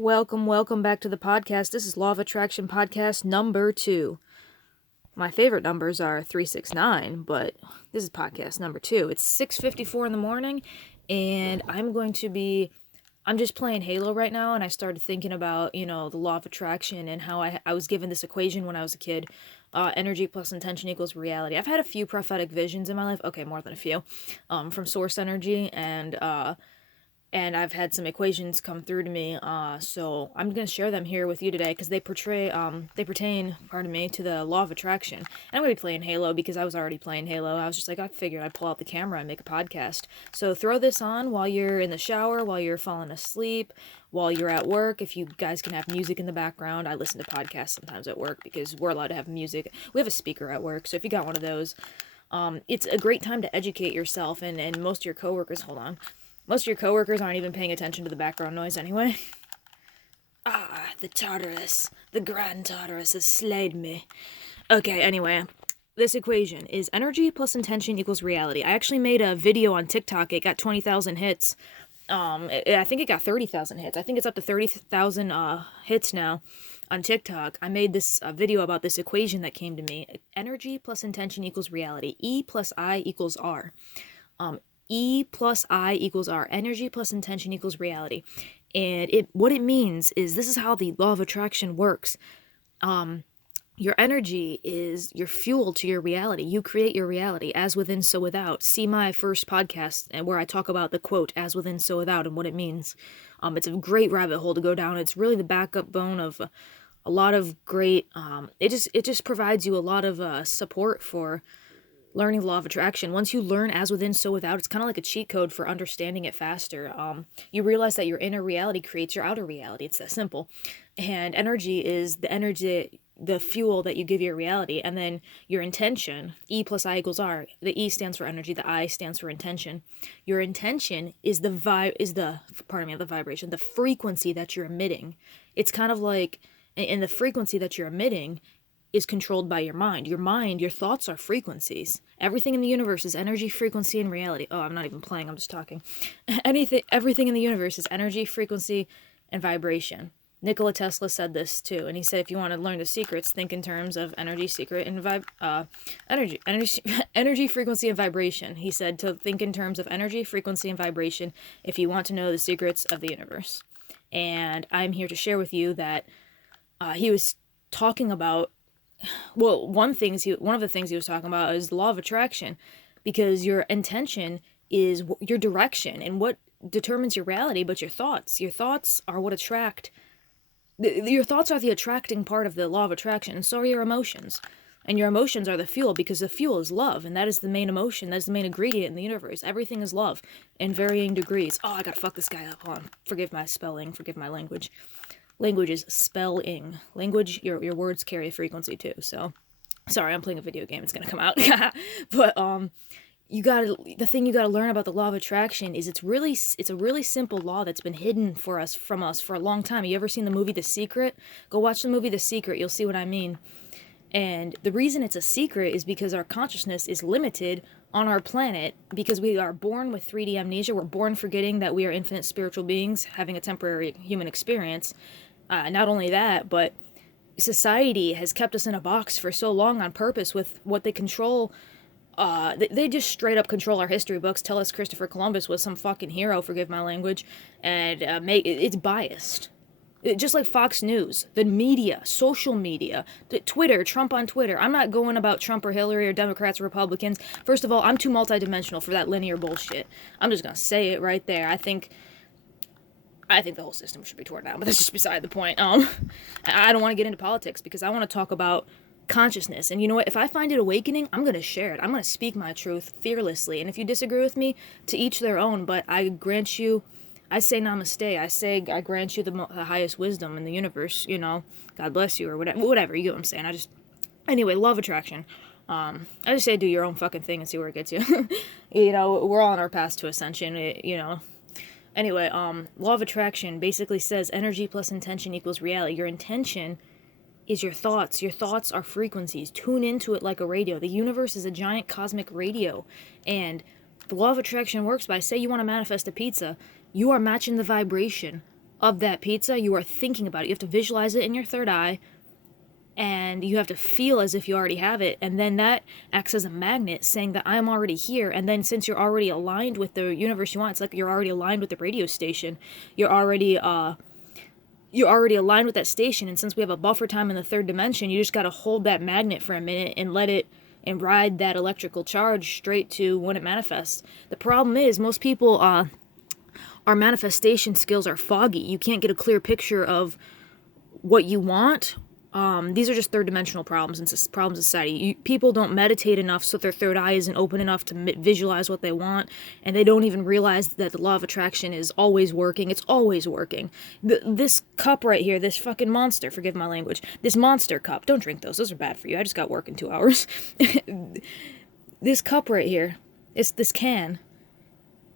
Welcome back to the podcast. This is Law of Attraction podcast number 2. My favorite numbers are 369, but this is podcast number 2. It's 6:54 in the morning, and I'm just playing Halo right now, and I started thinking about, the law of attraction and how I was given this equation when I was a kid. Energy plus intention equals reality. I've had a few prophetic visions in my life. Okay, more than a few. From source energy, and I've had some equations come through to me. So I'm gonna share them here with you today because they pertain, to the law of attraction. And I'm gonna be playing Halo because I was already playing Halo. I was just like, I figured I'd pull out the camera and make a podcast. So throw this on while you're in the shower, while you're falling asleep, while you're at work. If you guys can have music in the background, I listen to podcasts sometimes at work because we're allowed to have music. We have a speaker at work, so if you got one of those, it's a great time to educate yourself and most of your coworkers. Hold on. Most of your coworkers aren't even paying attention to the background noise anyway. The Tartarus. The Grand Tartarus has slayed me. Okay, anyway. This equation is energy plus intention equals reality. I actually made a video on TikTok. It got 20,000 hits. I think it got 30,000 hits. I think it's up to 30,000 hits now on TikTok. I made this video about this equation that came to me. Energy plus intention equals reality. E plus I equals R. E plus I equals R. Energy plus intention equals reality. And what it means is this is how the law of attraction works. Your energy is your fuel to your reality. You create your reality, as within, so without. See my first podcast where I talk about the quote, as within, so without, and what it means. It's a great rabbit hole to go down. It's really the backup bone of a lot of great, it just provides you a lot of support for learning the law of attraction. Once you learn as within, so without, it's kind of like a cheat code for understanding it faster. You realize that your inner reality creates your outer reality. It's that simple. And energy is the fuel that you give your reality. And then your intention, E plus I equals R. The E stands for energy. The I stands for intention. Your intention is the vibration, the frequency that you're emitting. It's kind of like, in the frequency that you're emitting is controlled by your mind. Your mind, your thoughts are frequencies. Everything in the universe is energy, frequency, and reality. Oh, I'm not even playing, I'm just talking. Everything in the universe is energy, frequency, and vibration. Nikola Tesla said this too, and he said if you want to learn the secrets, think in terms of energy, secret, and energy, frequency, and vibration. He said to think in terms of energy, frequency, and vibration if you want to know the secrets of the universe. And I'm here to share with you that he was talking about, well, one of the things he was talking about is the law of attraction, because your intention is your direction and what determines your reality, but your thoughts are what attract. Your thoughts are the attracting part of the law of attraction, and so are your emotions. And your emotions are the fuel, because the fuel is love, and that is the main emotion, that is the main ingredient in the universe. Everything is love in varying degrees. Oh, I gotta fuck this guy up. Hold on. Forgive my spelling, forgive my language. Language is spelling. Language, your words carry a frequency too. So, sorry, I'm playing a video game. It's gonna come out. But the thing you gotta learn about the law of attraction is it's a really simple law that's been hidden from us for a long time. You ever seen the movie The Secret? Go watch the movie The Secret. You'll see what I mean. And the reason it's a secret is because our consciousness is limited on our planet, because we are born with 3D amnesia. We're born forgetting that we are infinite spiritual beings having a temporary human experience. Not only that, but society has kept us in a box for so long on purpose with what they control. They just straight up control our history books, tell us Christopher Columbus was some fucking hero, forgive my language, and it's biased. Just like Fox News, the media, social media, Twitter, Trump on Twitter. I'm not going about Trump or Hillary or Democrats or Republicans. First of all, I'm too multidimensional for that linear bullshit. I'm just gonna say it right there. I think the whole system should be torn down, but that's just beside the point. I don't want to get into politics because I want to talk about consciousness. And you know what? If I find it awakening, I'm going to share it. I'm going to speak my truth fearlessly. And if you disagree with me, to each their own. But I say namaste. I grant you the highest wisdom in the universe. God bless you or whatever. You get what I'm saying? Anyway, love attraction. I just say do your own fucking thing and see where it gets you. We're all on our path to ascension. Anyway, law of attraction basically says energy plus intention equals reality. Your intention is your thoughts. Your thoughts are frequencies. Tune into it like a radio. The universe is a giant cosmic radio. And the law of attraction works by, say you want to manifest a pizza, you are matching the vibration of that pizza, you are thinking about it. You have to visualize it in your third eye, and you have to feel as if you already have it, and then that acts as a magnet saying that I'm already here. And then since you're already aligned with the universe you want, it's like you're already aligned with the radio station. You're already aligned with that station, and since we have a buffer time in the third dimension, you just got to hold that magnet for a minute and let it and ride that electrical charge straight to when it manifests. The problem is most people our manifestation skills are foggy. You can't get a clear picture of what you want. These are just third-dimensional problems in society. People don't meditate enough, so their third eye isn't open enough to visualize what they want, and they don't even realize that the law of attraction is always working. It's always working. This cup right here, this fucking monster, forgive my language, this monster cup, don't drink those. Those are bad for you. I just got work in 2 hours. This cup right here, it's this can.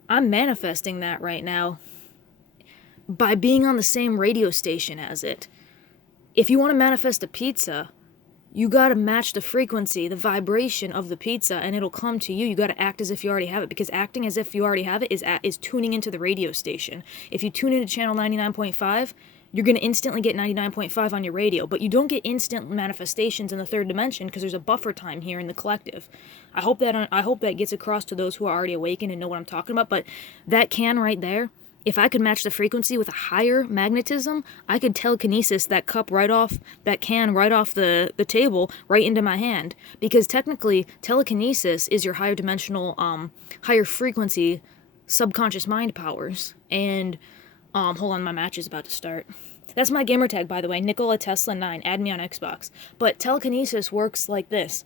I'm manifesting that right now by being on the same radio station as it. If you want to manifest a pizza, you got to match the frequency, the vibration of the pizza, and it'll come to you. You got to act as if you already have it, because acting as if you already have it is tuning into the radio station. If you tune into channel 99.5, you're going to instantly get 99.5 on your radio, but you don't get instant manifestations in the third dimension because there's a buffer time here in the collective. I hope that gets across to those who are already awakened and know what I'm talking about, but that can right there, if I could match the frequency with a higher magnetism, I could telekinesis that cup right off, that can right off the table, right into my hand. Because technically, telekinesis is your higher dimensional, higher frequency, subconscious mind powers. And, hold on, my match is about to start. That's my gamer tag, by the way, Nikola Tesla 9, add me on Xbox. But telekinesis works like this.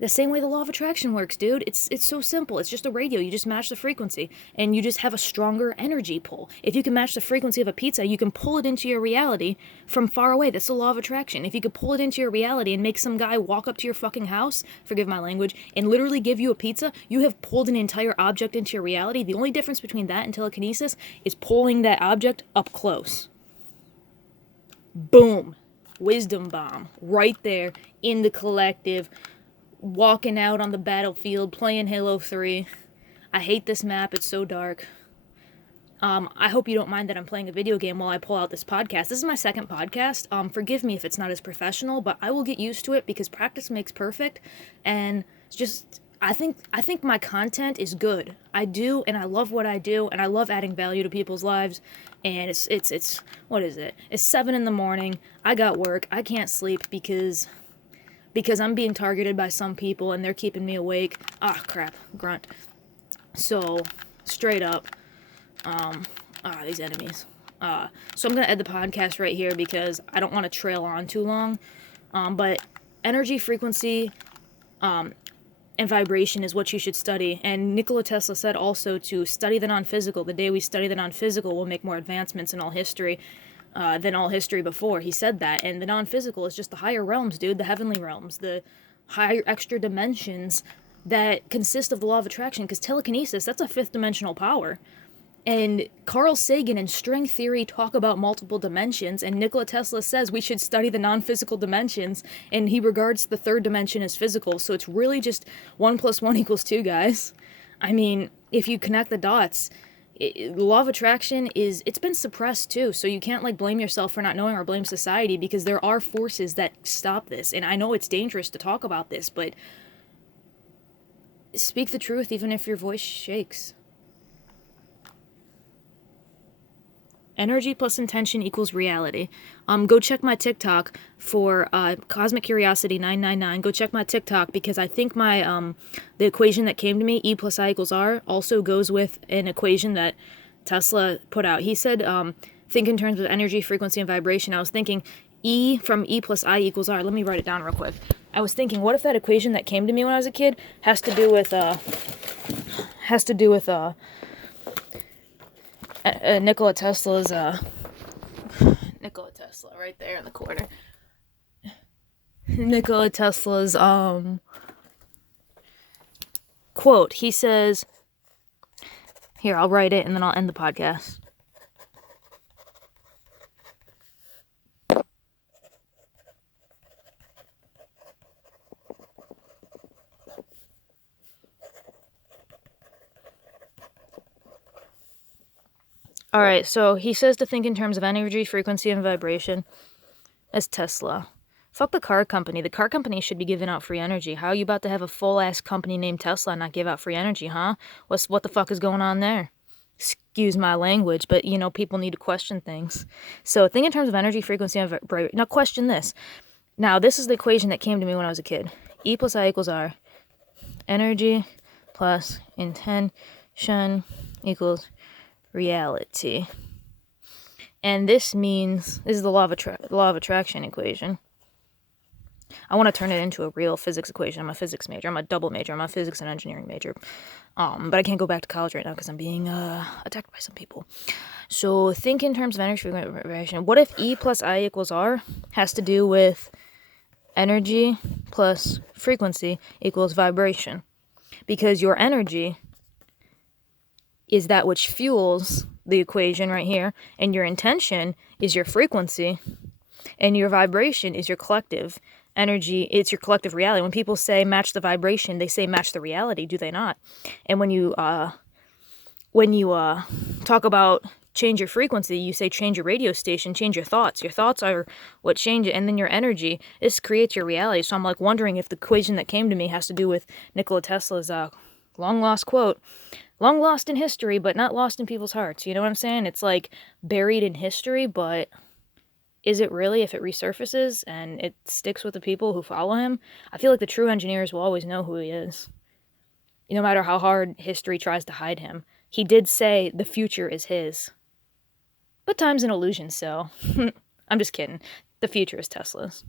The same way the law of attraction works, dude. It's so simple. It's just a radio. You just match the frequency, and you just have a stronger energy pull. If you can match the frequency of a pizza, you can pull it into your reality from far away. That's the law of attraction. If you could pull it into your reality and make some guy walk up to your fucking house, forgive my language, and literally give you a pizza, you have pulled an entire object into your reality. The only difference between that and telekinesis is pulling that object up close. Boom. Wisdom bomb. Right there in the collective. Walking out on the battlefield, playing Halo 3. I hate this map, it's so dark. I hope you don't mind that I'm playing a video game while I pull out this podcast. This is my second podcast. Forgive me if it's not as professional, but I will get used to it because practice makes perfect. And it's just, I think my content is good. I do, and I love what I do, and I love adding value to people's lives. And it's what is it? It's 7 a.m. I got work. I can't sleep because I'm being targeted by some people and they're keeping me awake. Ah, crap. Grunt. So, straight up. These enemies. So I'm going to end the podcast right here because I don't want to trail on too long. But energy, frequency, and vibration is what you should study. And Nikola Tesla said also to study the non-physical. The day we study the non-physical, we'll make more advancements in all history. Than all history before. He said that. And the non-physical is just the higher realms, dude. The heavenly realms. The higher extra dimensions that consist of the law of attraction. Because telekinesis, that's a fifth dimensional power. And Carl Sagan and string theory talk about multiple dimensions. And Nikola Tesla says we should study the non-physical dimensions. And he regards the third dimension as physical. So it's really just 1 + 1 = 2, guys. I mean, if you connect the dots... the law of attraction it's been suppressed too, so you can't blame yourself for not knowing or blame society, because there are forces that stop this. And I know it's dangerous to talk about this, but speak the truth even if your voice shakes. Energy plus intention equals reality. Go check my TikTok for Cosmic Curiosity 999. Go check my TikTok because I think my the equation that came to me, E + I = R, also goes with an equation that Tesla put out. He said, think in terms of energy, frequency, and vibration. I was thinking E from E + I = R. Let me write it down real quick. I was thinking, what if that equation that came to me when I was a kid has to do with Nikola Tesla's Nikola Tesla right there in the corner. Nikola Tesla's quote. He says, here, I'll write it and then I'll end the podcast. All right, so he says to think in terms of energy, frequency, and vibration as Tesla. Fuck the car company. The car company should be giving out free energy. How are you about to have a full-ass company named Tesla and not give out free energy, huh? What the fuck is going on there? Excuse my language, but, people need to question things. So think in terms of energy, frequency, and vibration. Now question this. Now, this is the equation that came to me when I was a kid. E plus I equals R. Energy plus intention equals reality. And this is the law of attraction equation. I want to turn it into a real physics equation. I'm a physics major. I'm a double major. I'm a physics and engineering major. But I can't go back to college right now because I'm being attacked by some people. So think in terms of energy vibration. What if E plus I equals R has to do with energy plus frequency equals vibration? Because your energy is that which fuels the equation right here, and your intention is your frequency, and your vibration is your collective energy. It's your collective reality. When people say match the vibration, they say match the reality, do they not? And when you talk about change your frequency, you say change your radio station, change your thoughts. Your thoughts are what change it, and then your energy, this creates your reality. So I'm wondering if the equation that came to me has to do with Nikola Tesla's long lost quote, long lost in history, but not lost in people's hearts. You know what I'm saying? It's buried in history, but is it really if it resurfaces and it sticks with the people who follow him? I feel like the true engineers will always know who he is. No matter how hard history tries to hide him. He did say the future is his. But time's an illusion, so I'm just kidding. The future is Tesla's.